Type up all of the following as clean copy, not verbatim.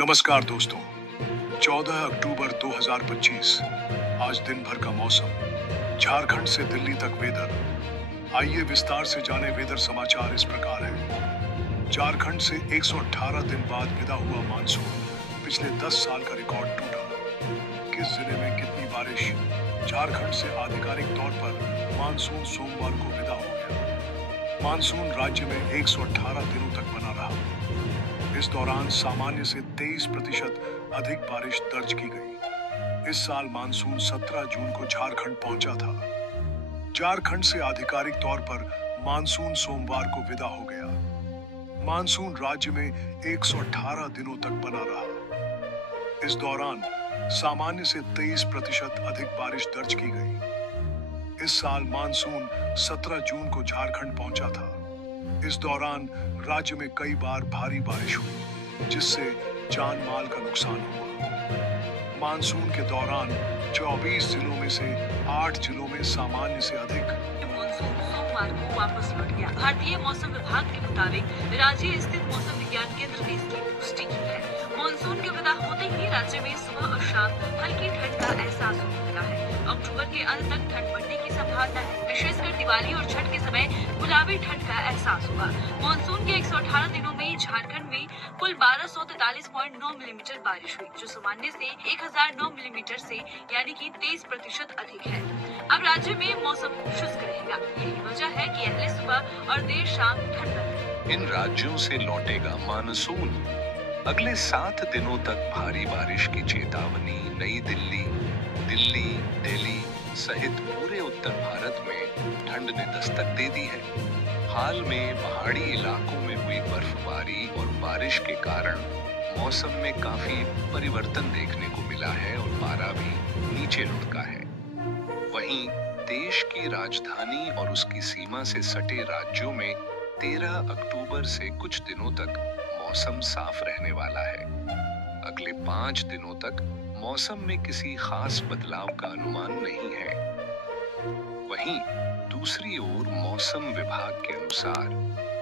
नमस्कार दोस्तों। 14 अक्टूबर 2025 आज दिन भर का मौसम, झारखंड से दिल्ली तक वेदर। आइए विस्तार से जाने वेदर समाचार इस प्रकार है। झारखंड से 118 दिन बाद विदा हुआ मानसून, पिछले 10 साल का रिकॉर्ड टूटा। किस जिले में कितनी बारिश? झारखंड से आधिकारिक तौर पर मानसून सोमवार को विदा हो गया। मानसून राज्य में 118 दिनों तक बना रहा। इस दौरान सामान्य से 23% अधिक बारिश दर्ज की गई। इस साल मानसून 17 जून को झारखंड पहुंचा था। झारखंड से आधिकारिक तौर पर मानसून सोमवार को विदा हो गया। मानसून राज्य में 118 दिनों तक बना रहा। इस दौरान सामान्य से 23% अधिक बारिश दर्ज की गई। इस साल मानसून 17 जून को झारखंड पहुंचा था। इस दौरान राज्य में कई बार भारी बारिश हुई, जिससे जान माल का नुकसान हुआ। मानसून के दौरान 24 जिलों में से 8 जिलों में सामान्य से अधिक मानसून सोमवार को वापस लौट गया। भारतीय मौसम विभाग के मुताबिक रांची स्थित मौसम विज्ञान केंद्र ने इसकी पुष्टि की है। मानसून के विदा होते ही राज्य में सुबह और शाम हल्की ठंड का एहसास होने लगा है। अक्टूबर के अंत तक ठंड बढ़ने की संभावना है। विशेषकर दिवाली और छठ के समय गुलाबी ठंड का एहसास होगा। मानसून के 118 दिनों में झारखंड में कुल 1243.9 मिलीमीटर बारिश हुई, जो सामान्य से 1009 मिलीमीटर से यानी कि 23% अधिक है। अब राज्य में मौसम शुष्क रहेगा। यही वजह है कि अगले सुबह और देर शाम ठंड लगेगी। इन राज्यों से लौटेगा मानसून। अगले 7 दिनों तक भारी बारिश की चेतावनी। नई दिल्ली, दिल्ली सहित पूरे उत्तर भारत में ठंड ने दस्तक दे दी है। हाल में पहाड़ी इलाकों में हुई बर्फबारी और बारिश के कारण मौसम में काफी परिवर्तन देखने को मिला है और पारा भी नीचे लुढ़का है। वहीं देश की राजधानी और उसकी सीमा से सटे राज्यों में 13 अक्टूबर से कुछ दिनों तक मौसम साफ रहने वाला है। अगले 5 दिनों तक मौसम में किसी खास बदलाव का अनुमान नहीं है। वहीं दूसरी ओर मौसम विभाग के अनुसार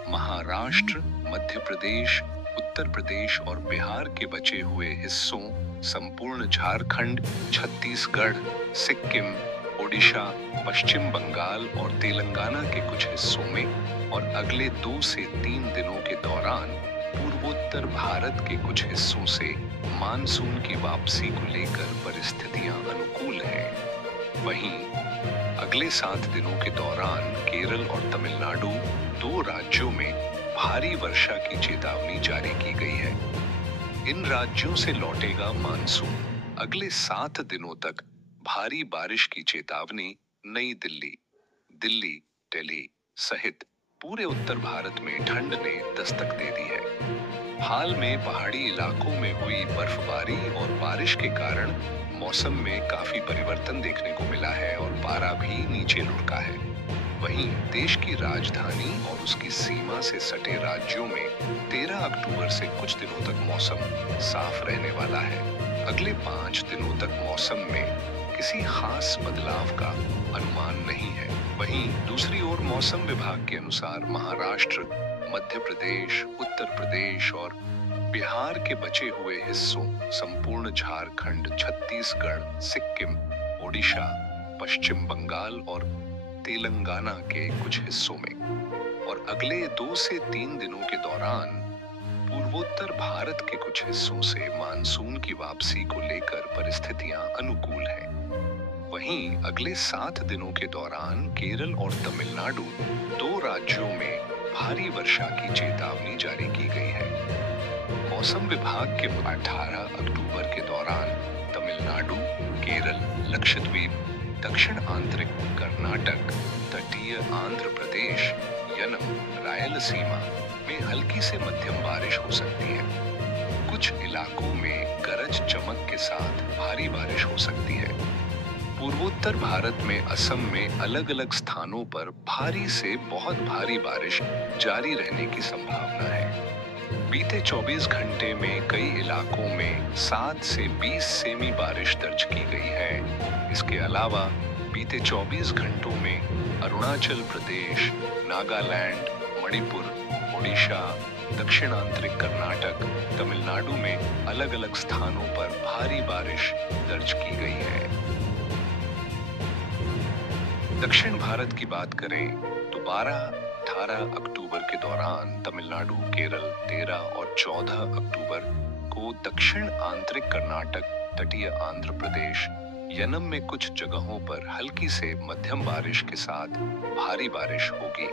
महाराष्ट्र, मध्य प्रदेश, उत्तर प्रदेश और बिहार के बचे हुए हिस्सों, संपूर्ण झारखंड, छत्तीसगढ़, सिक्किम, ओडिशा, पश्चिम बंगाल और तेलंगाना के कुछ हिस्सों में और अगले 2 से 3 दिनों के दौरान पूर्वोत्तर भारत के कुछ हिस्सों से मानसून की वापसी को लेकर परिस्थितियां अनुकूल हैं। वहीं अगले 7 दिनों के दौरान केरल और तमिलनाडु, 2 राज्यों में भारी वर्षा की चेतावनी जारी की गई है। इन राज्यों से लौटेगा मानसून। अगले 7 दिनों तक भारी बारिश की चेतावनी। नई दिल्ली, दिल्ली सहित पूरे उत्तर भारत में ठंड ने दस्तक दे दी है। हाल में पहाड़ी इलाकों में हुई बर्फबारी और बारिश के कारण मौसम में काफी परिवर्तन देखने को मिला है और पारा भी नीचे लुढ़का है। वहीं देश की राजधानी और उसकी सीमा से सटे राज्यों में 13 अक्टूबर से कुछ दिनों तक मौसम साफ रहने वाला है। अगले 5 दिनों तक मौसम में किसी खास बदलाव का अनुमान नहीं है। वहीं दूसरी ओर मौसम विभाग के अनुसार महाराष्ट्र, मध्य प्रदेश, उत्तर प्रदेश और बिहार के बचे हुए हिस्सों, संपूर्ण झारखंड, छत्तीसगढ़, सिक्किम, ओडिशा, पश्चिम बंगाल और तेलंगाना के कुछ हिस्सों में और अगले 2 से 3 दिनों के दौरान पूर्वोत्तर भारत के कुछ हिस्सों से मानसून की वापसी को लेकर परिस्थितियां अनुकूल हैं। वहीं अगले 7 दिनों के दौरान केरल और तमिलनाडु, 2 राज्यों में भारी वर्षा की चेतावनी जारी की गई है। मौसम विभाग के 18 अक्टूबर के दौरान तमिलनाडु, केरल, लक्षद्वीप, दक्षिण आंतरिक कर्नाटक, तटीय आंध्र प्रदेश, यनम, रायलसीमा में हल्की से मध्यम बारिश हो सकती है। कुछ इलाकों में गरज चमक के साथ भारी बारिश हो सकती है। पूर्वोत्तर भारत में असम में अलग अलग स्थानों पर भारी से बहुत भारी बारिश जारी रहने की संभावना है। बीते 24 घंटे में कई इलाकों में 7 से 20 सेमी बारिश दर्ज की गई है। इसके अलावा बीते 24 घंटों में अरुणाचल प्रदेश, नागालैंड, मणिपुर, ओडिशा, दक्षिण आंतरिक कर्नाटक, तमिलनाडु में अलग अलग स्थानों पर भारी बारिश दर्ज की गई है। दक्षिण भारत की बात करें तो 12-18 अक्टूबर के दौरान तमिलनाडु, केरल, 13 और 14 अक्टूबर को दक्षिण आंतरिक कर्नाटक, तटीय आंध्र प्रदेश, यनम में कुछ जगहों पर हल्की से मध्यम बारिश के साथ भारी बारिश होगी।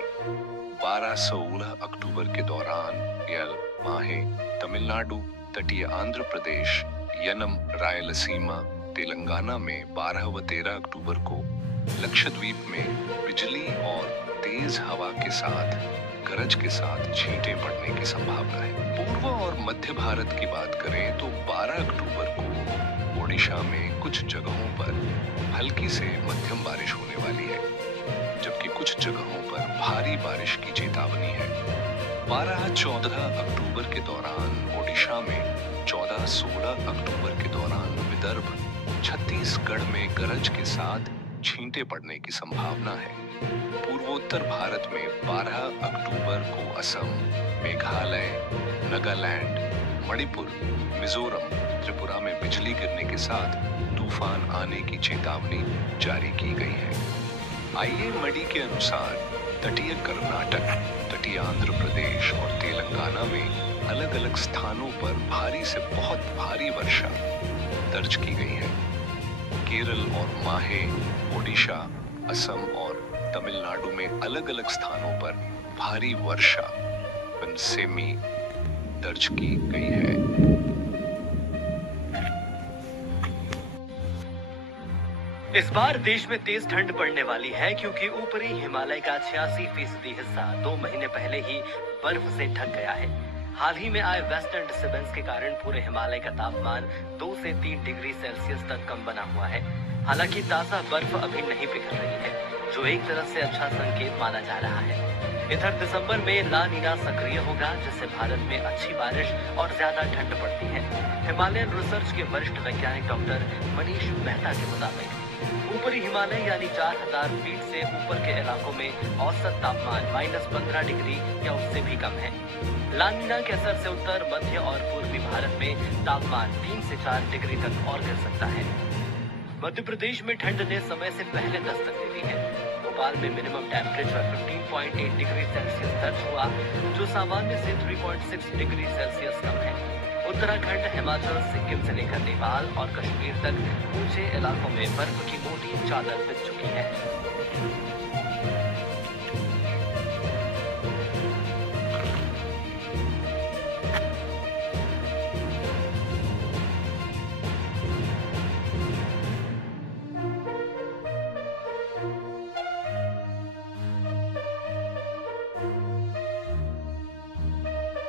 12-16 अक्टूबर के दौरान माहे, तमिलनाडु, तटीय आंध्र प्रदेश, यनम, रायलसीमा, तेलंगाना में 12 व 13 अक्टूबर को लक्षद्वीप में बिजली और तेज हवा के साथ गरज के साथ छींटें पड़ने की संभावना है। पूर्व और मध्य भारत की बात करें तो 12 अक्टूबर को ओडिशा में कुछ जगहों पर हल्की से मध्यम बारिश होने वाली है, जबकि कुछ जगहों पर भारी बारिश की चेतावनी है। 12-14 अक्टूबर के दौरान ओडिशा में, 14-16 अक्टूबर के दौरान विदर्भ, छत्तीसगढ़ में गरज के साथ छींटे पड़ने की संभावना है। पूर्वोत्तर भारत में 12 अक्टूबर को असम, मेघालय, नागालैंड, मणिपुर, मिजोरम, त्रिपुरा में बिजली गिरने के साथ तूफान आने की चेतावनी जारी की गई है। IMD के अनुसार तटीय कर्नाटक, तटीय आंध्र प्रदेश और तेलंगाना में अलग अलग स्थानों पर भारी से बहुत भारी वर्षा दर्ज की गई है। केरल और माहे, ओडिशा, असम और तमिलनाडु में अलग अलग स्थानों पर भारी वर्षा सेमी दर्ज की गई है। इस बार देश में तेज ठंड पड़ने वाली है क्योंकि ऊपरी हिमालय का 86% हिस्सा 2 महीने पहले ही बर्फ से ढक गया है। हाल ही में आए वेस्टर्न डिस्टर्बेंस के कारण पूरे हिमालय का तापमान 2 से 3 डिग्री सेल्सियस तक कम बना हुआ है। हालांकि ताजा बर्फ अभी नहीं पिघल रही है, जो एक तरह से अच्छा संकेत माना जा रहा है। इधर दिसंबर में ला नीना सक्रिय होगा, जिससे भारत में अच्छी बारिश और ज्यादा ठंड पड़ती है। हिमालयन रिसर्च के वरिष्ठ वैज्ञानिक डॉक्टर मनीष मेहता के मुताबिक ऊपरी हिमालय यानी 4000 फीट से ऊपर के इलाकों में औसत तापमान -15 डिग्री या उससे भी कम है। ला नीना के असर से उत्तर, मध्य और पूर्वी भारत में तापमान 3 से 4 डिग्री तक और गिर सकता है। मध्य प्रदेश में ठंड ने समय से पहले दस्तक दे दी है। भोपाल में मिनिमम टेम्परेचर 15.8 डिग्री सेल्सियस दर्ज हुआ, जो सामान्य से 3.6 डिग्री सेल्सियस कम है। उत्तराखंड, हिमाचल, सिक्किम से लेकर नेपाल और कश्मीर तक ऊंचे इलाकों में बर्फ की मोटी चादर बिछ चुकी है।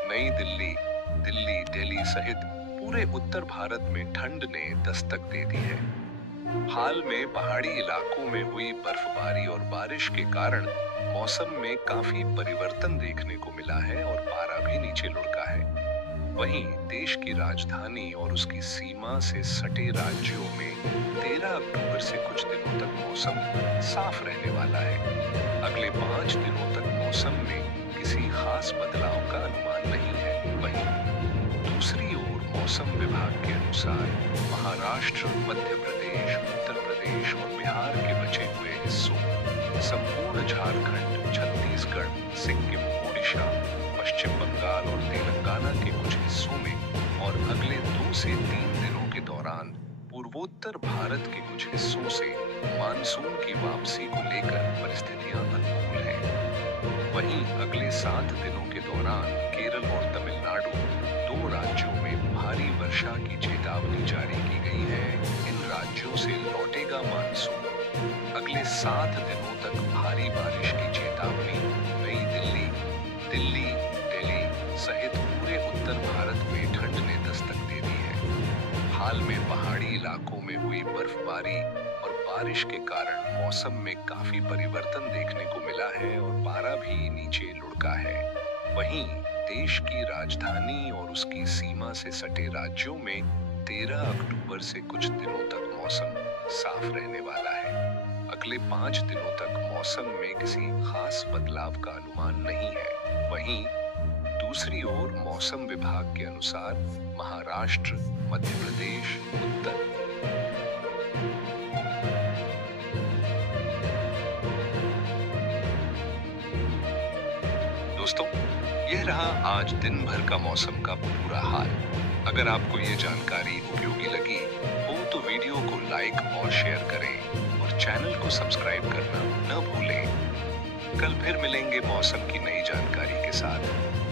नई दिल्ली, दिल्ली सहित पूरे उत्तर भारत में ठंड ने दस्तक दे दी है। हाल में पहाड़ी इलाकों में हुई बर्फबारी और बारिश के कारण मौसम में काफी परिवर्तन देखने को मिला है और पारा भी नीचे लुढ़का है। वहीं देश की राजधानी और उसकी सीमा से सटे राज्यों में 13 अक्टूबर से कुछ दिनों तक मौसम साफ रहने वाला है। अगले 5 दिनों तक मौसम में किसी खास बदलाव का अनुमान नहीं है। वहीं दूसरी ओर मौसम विभाग के अनुसार महाराष्ट्र, मध्य प्रदेश, उत्तर प्रदेश और बिहार के बचे हुए हिस्सों, संपूर्ण झारखंड, छत्तीसगढ़, सिक्किम, ओडिशा, पश्चिम बंगाल और तेलंगाना के कुछ हिस्सों में और अगले 2 से 3 दिनों के दौरान पूर्वोत्तर भारत के कुछ हिस्सों से मानसून की वापसी को लेकर परिस्थितियां अनुकूल हैं। वहीं अगले 7 दिनों के दौरान केरल और तमिलनाडु, 2 राज्यों में भारी वर्षा की चेतावनी जारी की गई है। इन राज्यों से लौटेगा मानसून। अगले 7 दिनों तक भारी बारिश की चेतावनी नई दिल्ली, दिल्ली सहित पूरे उत्तर भारत में ठंड ने दस्तक दे दी है। हाल में पहाड़ी इलाकों में हुई बर्फबारी और बारिश के कारण मौसम में काफी परिवर्तन देखने को मिला है और पारा भी नीचे लुढ़का है। वहीं देश की राजधानी और उसकी सीमा से सटे राज्यों में 13 अक्टूबर से कुछ दिनों तक मौसम साफ रहने वाला है। अगले 5 दिनों तक मौसम में किसी खास बदलाव का अनुमान नहीं है। वहीं दूसरी ओर मौसम विभाग के अनुसार महाराष्ट्र, मध्य प्रदेश, उत्तर दोस्तों, यह रहा आज दिन भर का मौसम का पूरा हाल। अगर आपको ये जानकारी उपयोगी लगी हो तो वीडियो को लाइक और शेयर करें और चैनल को सब्सक्राइब करना न भूलें। कल फिर मिलेंगे मौसम की नई जानकारी के साथ।